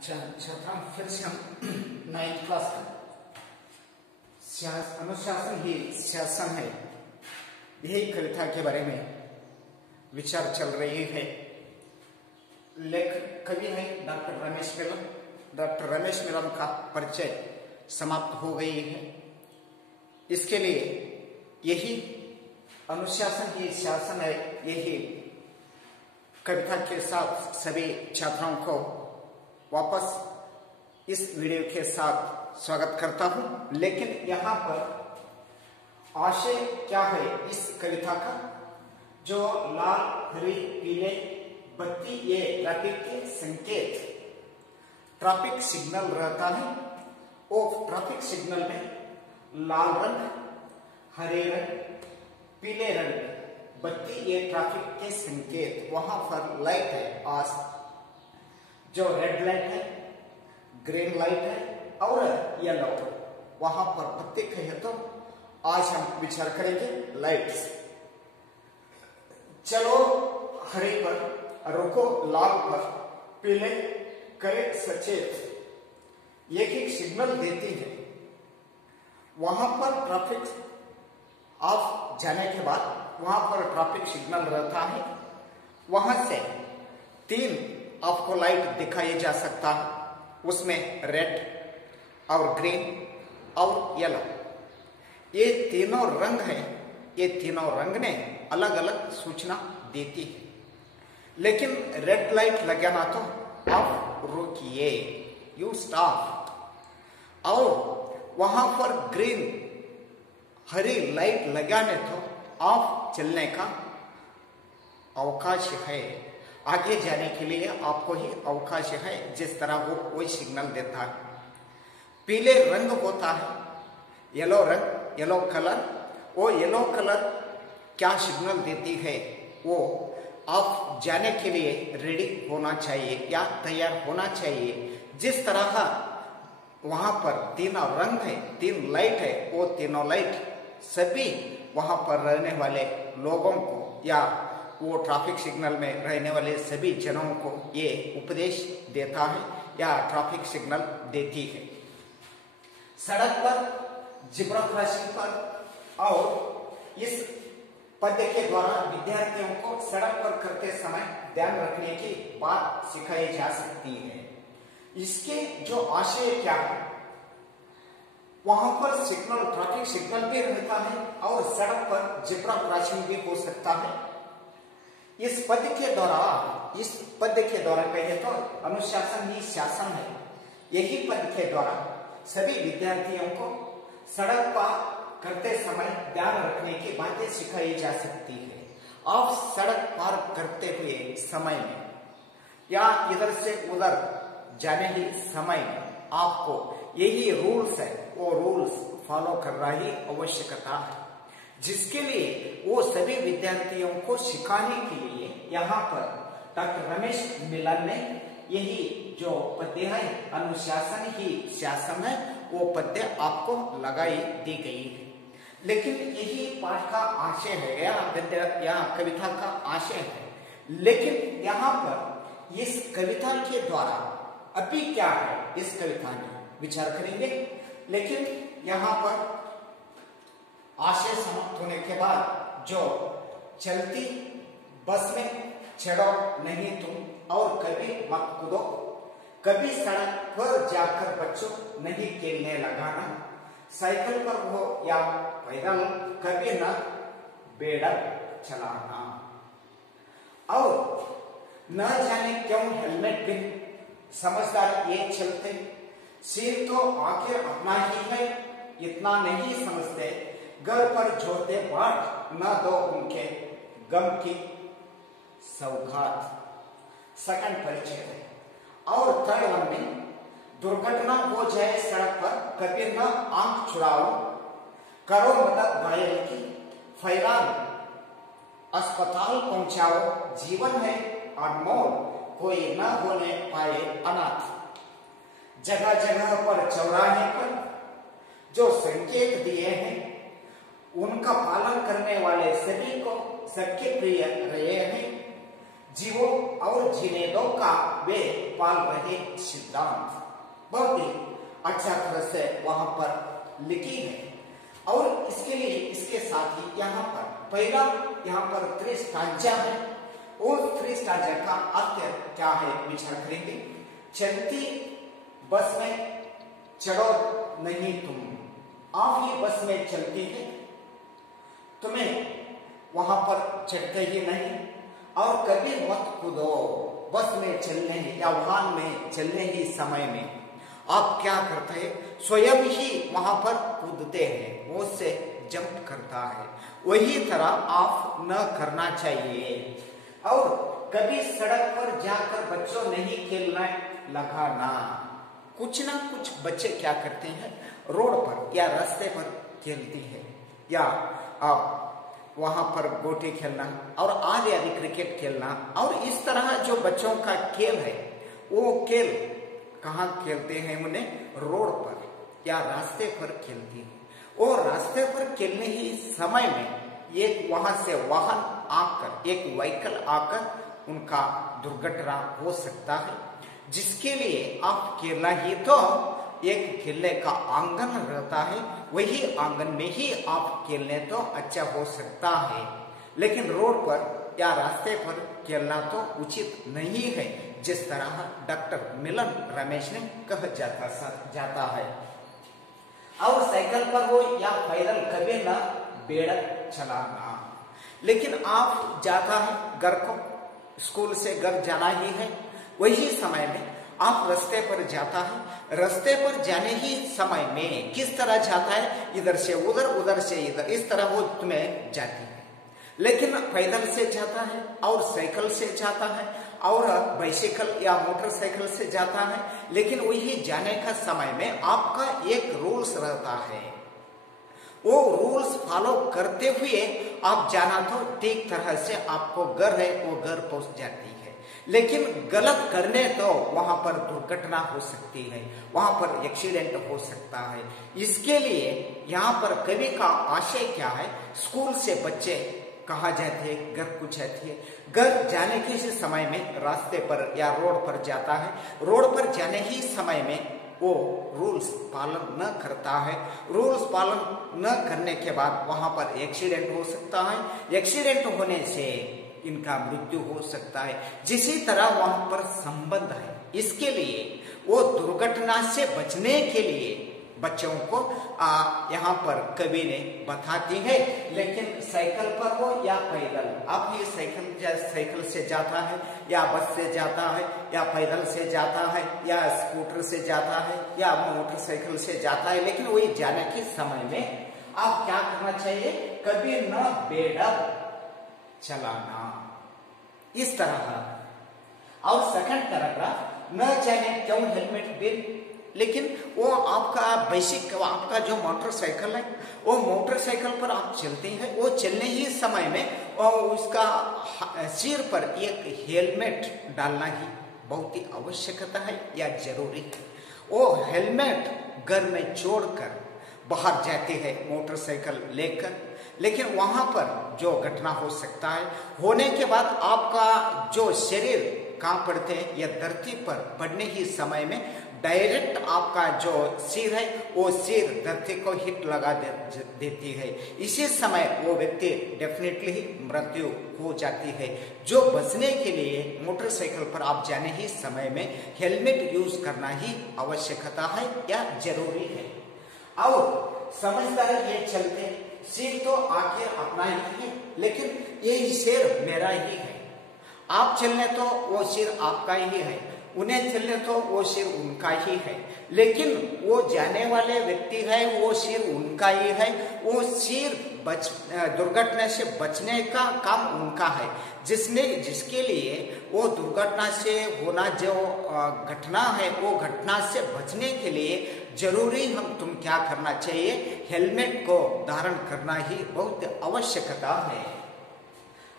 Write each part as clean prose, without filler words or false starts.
अच्छा छात्रा, फिर से हम 9th क्लास का अनुशासन ही शासन है, यही कविता के बारे में विचार चल रही है। लेखक कवि है डॉक्टर रमेश मिलम। डॉक्टर रमेश मिलम का परिचय समाप्त हो गई है। इसके लिए यही अनुशासन ही शासन है, यही कविता के साथ सभी छात्रों को वापस इस वीडियो के साथ स्वागत करता हूं। लेकिन यहाँ पर आशय क्या है इस कविता का? जो लाल हरी पीले बत्ती ये ट्रैफिक के संकेत, ट्रैफिक सिग्नल रहता है। वो ट्रैफिक सिग्नल में लाल रंग, हरे रंग, पीले रंग बत्ती ये ट्रैफिक के संकेत, वहां पर लाइट है। आज जो रेड लाइट है, ग्रीन लाइट है और येलो, वहां पर प्रत्येक है। तो आज हम विचार करेंगे लाइट्स। चलो हरे पर रुको, लाल पर, पीले करे सचेत, एक एक सिग्नल देती है। वहां पर ट्रैफिक ऑफ जाने के बाद वहां पर ट्रैफिक सिग्नल रहता है। वहां से 3 आपको लाइट दिखाई जा सकता है, उसमें रेड और ग्रीन और येलो, ये तीनों रंग हैं। ये तीनों रंग ने अलग अलग सूचना देती है। लेकिन रेड लाइट लगाना तो आप रुकिए, यू स्टॉप। और वहां पर ग्रीन हरी लाइट लगाने तो आप चलने का अवकाश है, आगे जाने के लिए आपको ही अवकाश है। जिस तरह वो वही सिग्नल देता है। पीले रंग होता है, येलो रंग, येलो कलर। वो येलो कलर क्या सिग्नल देती है? वो आप जाने के लिए रेडी होना चाहिए या तैयार होना चाहिए। जिस तरह वहां पर 3 रंग है, 3 लाइट है, वो तीनों लाइट सभी वहां पर रहने वाले लोगों को या वो ट्रैफिक सिग्नल में रहने वाले सभी जनों को ये उपदेश देता है या ट्रैफिक सिग्नल देती है। सड़क पर, ज़ेब्रा क्रॉसिंग पर और इस पद्य के द्वारा विद्यार्थियों को सड़क पर करते समय ध्यान रखने की बात सिखाई जा सकती है। इसके जो आशय क्या है? वहां पर सिग्नल, ट्रैफिक सिग्नल भी रहता है और सड़क पर ज़ेब्रा क्रॉसिंग भी हो सकता है। इस पद्य के द्वारा कहे तो अनुशासन ही शासन है। यही पद्य के द्वारा सभी विद्यार्थियों को सड़क पर करते समय ध्यान रखने की बातें सिखाई जा सकती है। आप सड़क पार करते हुए समय में या इधर से उधर जाने ही समय में आपको यही रूल्स है, वो रूल्स फॉलो करना ही आवश्यकता है। जिसके लिए वो सभी विद्यार्थियों को सिखाने के लिए यहाँ पर डॉक्टर रमेश मिलन ने यही जो पद्य है, अनुशासन ही शासन है, वो पद्य आपको लगाई दी गई है। लेकिन यही पाठ का आशय है या कविता का आशय है। लेकिन यहाँ पर इस कविता के द्वारा अभी क्या है, इस कविता में विचार करेंगे। लेकिन यहाँ पर आशय समाप्त होने के बाद जो चलती बस में चढ़ो नहीं तुम और कभी मत कूदो, कभी सड़क पर जाकर बच्चों नहीं खेलने लगाना, साइकिल पर हो या पैदल कभी न बेड़क चलाना। और न जाने क्यों हेलमेट बिन समझदार ये चलते, सिर तो आखिर अपना ही है इतना नहीं समझते, घर पर जोते बाट न दो उनके गम की सौगात। सेकंड परिचय है। और थर्ड वन में दुर्घटना हो जाए सड़क पर कभी न आंख चुराओ, करो मदद घायल की फैरान अस्पताल पहुंचाओ, जीवन है अनमोल कोई न होने पाए अनाथ। जगह जगह पर चौराहे पर जो संकेत दिए हैं उनका पालन करने वाले सभी को सबके प्रिय रहे हैं। जीवो और जीने दो का वे पाल रहे सिद्धांत बहुत ही अच्छा तरह से वहां पर लिखी है। और इसके लिए इसके साथ ही यहाँ पर पहला यहाँ पर त्रिस्टांजा है और त्रिस्टांजा का अर्थ क्या है विचार करेंगे। चलती बस में चढ़ो नहीं तुम, आप ही बस में चलती है, तुम्हें वहां पर चढ़ते ही नहीं, और कभी मत कूदो बस में चलने या वाहन में चलने ही समय में आप क्या करते हैं, स्वयं ही वहां पर कूदते हैं, वो से जंप करता है, वही तरह आप न करना चाहिए। और कभी सड़क पर जाकर बच्चों नहीं खेलना लगाना। कुछ ना कुछ बच्चे क्या करते हैं, रोड पर या रास्ते पर खेलती है, या आप वहां पर गोटी खेलना और आदि आदि क्रिकेट खेलना, और इस तरह जो बच्चों का खेल है वो खेल कहाँ खेलते हैं, उन्हें रोड पर या रास्ते पर खेलती है। और रास्ते पर खेलने ही समय में एक वहां से वाहन आकर, एक व्हीकल आकर उनका दुर्घटना हो सकता है, जिसके लिए आप खेलना ही तो एक खेलने का आंगन रहता है, वही आंगन में ही आप खेलने तो अच्छा हो सकता है। लेकिन रोड पर या रास्ते पर खेलना तो उचित नहीं है, जिस तरह डॉक्टर मिलन रमेश ने कहा जाता है। और साइकिल पर हो या पैदल कभी न बेड़क चलाना। लेकिन आप जाता है घर को, स्कूल से घर जाना ही है, वही समय में आप रास्ते पर जाता है, रास्ते पर जाने ही समय में किस तरह जाता है, इधर से उधर, उधर से इधर, इस तरह वो तुम्हें जाती है। लेकिन पैदल से जाता है और साइकिल से जाता है और बाइसिकल या मोटरसाइकिल से जाता है, लेकिन वही जाने का समय में आपका एक रूल्स रहता है, वो रूल्स फॉलो करते हुए आप जाना तो ठीक तरह से आपको घर है वो घर पहुंच जाती है। लेकिन गलत करने तो वहां पर दुर्घटना हो सकती है, वहां पर एक्सीडेंट हो सकता है। इसके लिए यहाँ पर कवि का आशय क्या है, स्कूल से बच्चे कहाँ जाते हैं, घर को जाते हैं, घर जाने के समय में रास्ते पर या रोड पर जाता है, रोड पर जाने ही समय में वो रूल्स पालन न करता है, रूल्स पालन न करने के बाद वहां पर एक्सीडेंट हो सकता है, एक्सीडेंट होने से इनका मृत्यु हो सकता है। जिसी तरह वहां पर संबंध है, इसके लिए वो दुर्घटना से बचने के लिए बच्चों को यहाँ पर कवि ने बताती है। लेकिन साइकिल पर हो या पैदल, अब ये साइकिल से जाता है या बस से जाता है या पैदल से जाता है या स्कूटर से जाता है या मोटरसाइकिल से जाता है, लेकिन वही जाने के समय में आप क्या करना चाहिए, कभी न बेड़क चलाना, इस तरह। और सेकंड पैराग्राफ, न जाने क्यों हेलमेट बिल, लेकिन वो आपका बेसिक आपका जो मोटरसाइकिल है, वो मोटरसाइकिल पर आप चलते हैं, वो चलने ही समय में उसका सिर पर एक हेलमेट डालना ही बहुत ही आवश्यकता है या जरूरी है। वो हेलमेट घर में छोड़कर बाहर जाते हैं मोटरसाइकिल लेकर, लेकिन वहां पर जो घटना हो सकता है, होने के बाद आपका जो शरीर कहाँ पड़ते हैं या धरती पर पड़ने ही समय में डायरेक्ट आपका जो सिर है वो सिर धरती को हिट लगा देती है। इसी समय वो व्यक्ति डेफिनेटली मृत्यु हो जाती है। जो बचने के लिए मोटरसाइकिल पर आप जाने ही समय में हेलमेट यूज करना ही आवश्यकता है या जरूरी है। और समझदार ये चलते, सिर तो आखिर अपना ही है, लेकिन ये सिर मेरा ही है। आप चलने तो वो सिर आपका ही है, उन्हें चलने तो वो सिर उनका ही है, लेकिन वो जाने वाले व्यक्ति है वो सिर उनका ही है। वो सिर दुर्घटना से बचने का काम उनका है, जिसके लिए वो दुर्घटना से होना जो घटना है, वो घटना से बचने के लिए जरूरी तुम क्या करना चाहिए, हेलमेट को धारण करना ही बहुत आवश्यकता है।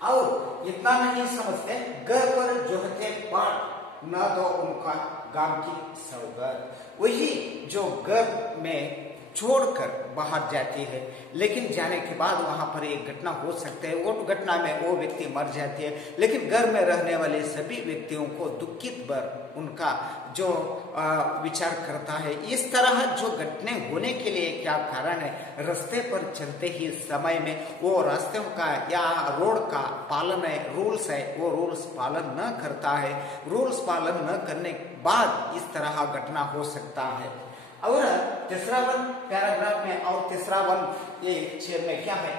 और इतना नहीं समझते, घर पर जो है पाठ न दो उनका गांव की सौगंध, वही जो घर में छोड़कर बाहर जाती है, लेकिन जाने के बाद वहां पर एक घटना हो सकती है, वो घटना में वो व्यक्ति मर जाती है, लेकिन घर में रहने वाले सभी व्यक्तियों को दुखित भर उनका जो विचार करता है। इस तरह जो घटने होने के लिए क्या कारण है, रास्ते पर चलते ही समय में वो रास्तों का या रोड का पालन है, रूल्स है, वो रूल्स पालन न करता है। रूल्स पालन न करने के बाद इस तरह घटना हो सकता है। और तीसरा वन पैराग्राफ में और तीसरा वन ये शेर में क्या है,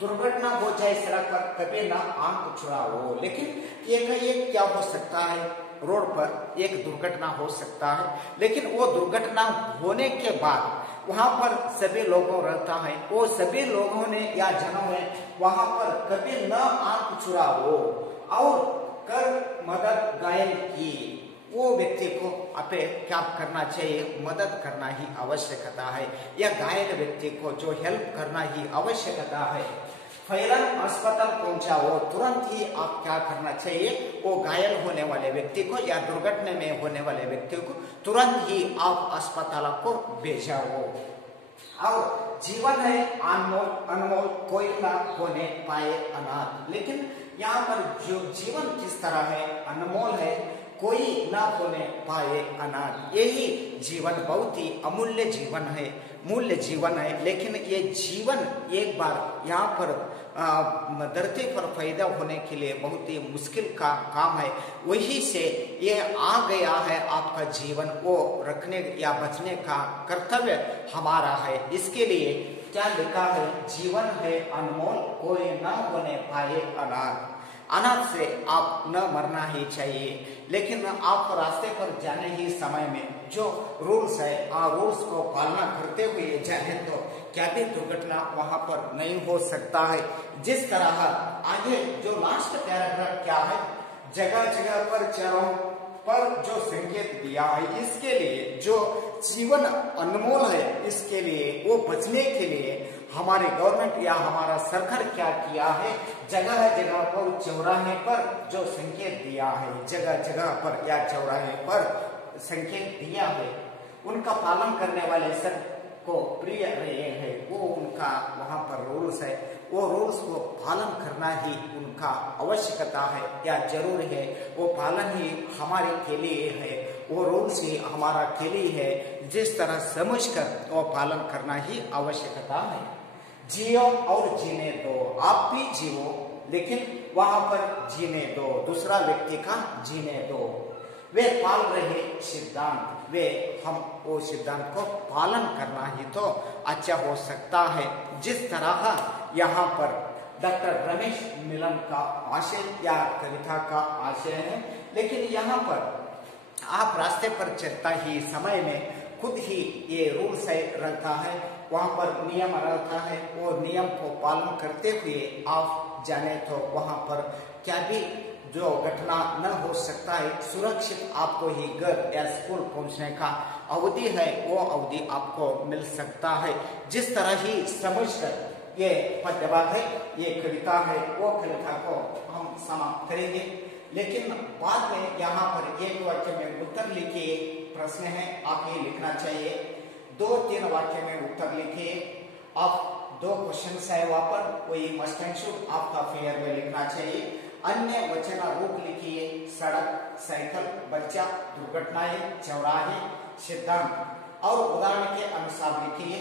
दुर्घटना हो जाए सड़क पर कभी ना आंख चुराओ। लेकिन एक क्या हो सकता है, रोड पर एक दुर्घटना हो सकता है, लेकिन वो दुर्घटना होने के बाद वहां पर सभी लोगों रहता है, वो सभी लोगों ने या जनों ने वहां पर कभी न आंख चुराओ और कर मदद घायल की। वो व्यक्ति को अपे क्या करना चाहिए, मदद करना ही आवश्यकता है, या घायल व्यक्ति को जो हेल्प करना ही आवश्यकता है। फौरन अस्पताल पहुंचाओ, तुरंत ही आप क्या करना चाहिए, वो घायल होने वाले व्यक्ति को या दुर्घटना में होने वाले व्यक्ति को तुरंत ही आप अस्पताल को भेजाओ। और जीवन है अनमोल, अनमोल कोई ना होने पाए अनाथ। लेकिन यहाँ पर जो जीवन किस तरह है, अनमोल है, कोई ना होने पाए अनाथ। यही जीवन बहुत ही अमूल्य जीवन है, मूल्य जीवन है। लेकिन ये जीवन एक बार यहाँ पर धरती पर पैदा होने के लिए बहुत ही मुश्किल का काम है। वही से ये आ गया है आपका जीवन, वो रखने या बचने का कर्तव्य हमारा है। इसके लिए क्या लिखा है, जीवन है अनमोल कोई न होने पाए अनाथ। अनाथ से आप न मरना ही चाहिए, लेकिन आप रास्ते पर जाने ही समय में जो रूल्स है रूल्स को पालना करते हुए जाए तो क्या भी दुर्घटना वहां पर नहीं हो सकता है। जिस तरह आगे जो लास्ट पैराग्राफ क्या है, जगह जगह पर चारों पर जो संकेत दिया है, इसके लिए जो जीवन अनमोल है, इसके लिए वो बचने के लिए हमारे गवर्नमेंट या हमारा सरकार क्या किया है, जगह जगह पर चौराहे पर जो संकेत दिया है, जगह जगह पर या चौराहे पर संकेत दिया है, उनका पालन करने वाले सब को प्रिय रहे हैं, वो उनका वहां पर रूल्स है, वो रूल्स को पालन करना ही उनका आवश्यकता है या जरूरी है। वो पालन ही हमारे के लिए है, वो रूल्स ही हमारा के लिए है। जिस तरह समझकर वो पालन करना ही आवश्यकता है। जियो और जीने दो, आप भी जियो, लेकिन वहां पर जीने दो, दूसरा व्यक्ति का जीने दो। वे पाल रहे सिद्धांत, वे हम वो सिद्धांत को पालन करना ही तो अच्छा हो सकता है। जिस तरह यहाँ पर डॉक्टर रमेश मिलन का आशय या कविता का आशय है, लेकिन यहाँ पर आप रास्ते पर चलता ही समय में खुद ही ये रूल्स रहता है, वहां पर नियम रहता है, वो नियम को पालन करते हुए आप जाने तो वहां पर क्या भी जो घटना न हो सकता है। सुरक्षित आपको ही घर या स्कूल पहुंचने का अवधि है, वो अवधि आपको मिल सकता है। जिस तरह ही समझकर ये पद्यभाग है, ये कविता है, वो कविता को हम समाप्त करेंगे। लेकिन बाद में यहाँ पर एक वाक्य में उत्तर लिखिए, प्रश्न है आप ये लिखना चाहिए। 2-3 वाक्य में उत्तर लिखिए। आप 2 क्वेश्चन है वहां पर, कोई मस्ट एंड शुड आपका फेयर में लिखना चाहिए। अन्य वचन रूप लिखिए, सड़क, साइकिल, बच्चा, दुर्घटनाएं, चौराहे, सिद्धांत। और उदाहरण के अनुसार लिखिए,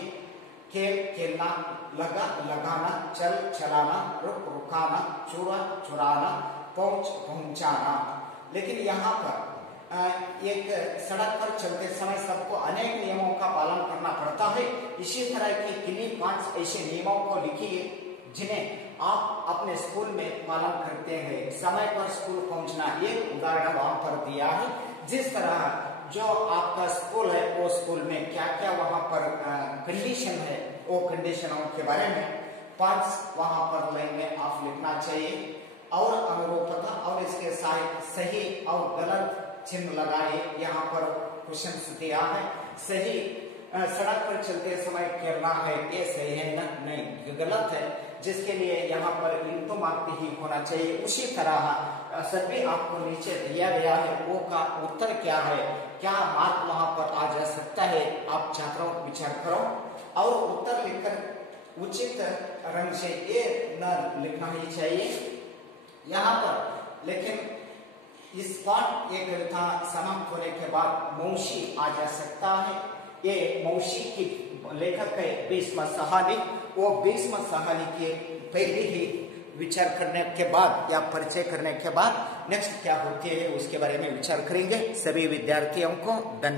खेल, खेलना, लगा, लगाना, चल, चलाना, रुक, रुकाना, चुरा, चुराना, पहुंच, पहुंचाना। लेकिन यहाँ पर एक सड़क पर चलते समय सबको अनेक नियमों का पालन करना पड़ता है। इसी तरह की किन्हीं 5 ऐसे नियमों को लिखिए जिन्हें आप अपने स्कूल में पालन करते हैं। समय पर स्कूल पहुंचना, एक उदाहरण वहां पर दिया है। जिस तरह जो आपका स्कूल है, वो स्कूल में क्या क्या वहां पर कंडीशन है, वो कंडीशनों के बारे में 5 वहां पर लाइन में आप लिखना चाहिए। और अनुरूपता और इसके साथ सही और गलत चिन्ह लगाए। यहाँ पर क्वेश्चन दिया है, सही सड़क पर चलते समय करना है, ये सही है ना, नहीं, ये गलत है, जिसके लिए यहाँ पर इनको मार्क ही होना चाहिए। उसी तरह सभी आपको नीचे दिया गया है, वो का उत्तर क्या है, क्या मार्क वहां पर आ जा सकता है, आप छात्रों विचार करो। और उत्तर लिखकर उचित रंग से ये न लिखना ही चाहिए यहाँ पर। लेकिन इस पाठ ये कविता समाप्त होने के बाद मौसी आ जा सकता है। ये मौसी की लेखक है भीष्म साहनी। वो भीष्म साहनी के पहले ही विचार करने के बाद या परिचय करने के बाद नेक्स्ट क्या होती है उसके बारे में विचार करेंगे। सभी विद्यार्थियों को धन्यवाद।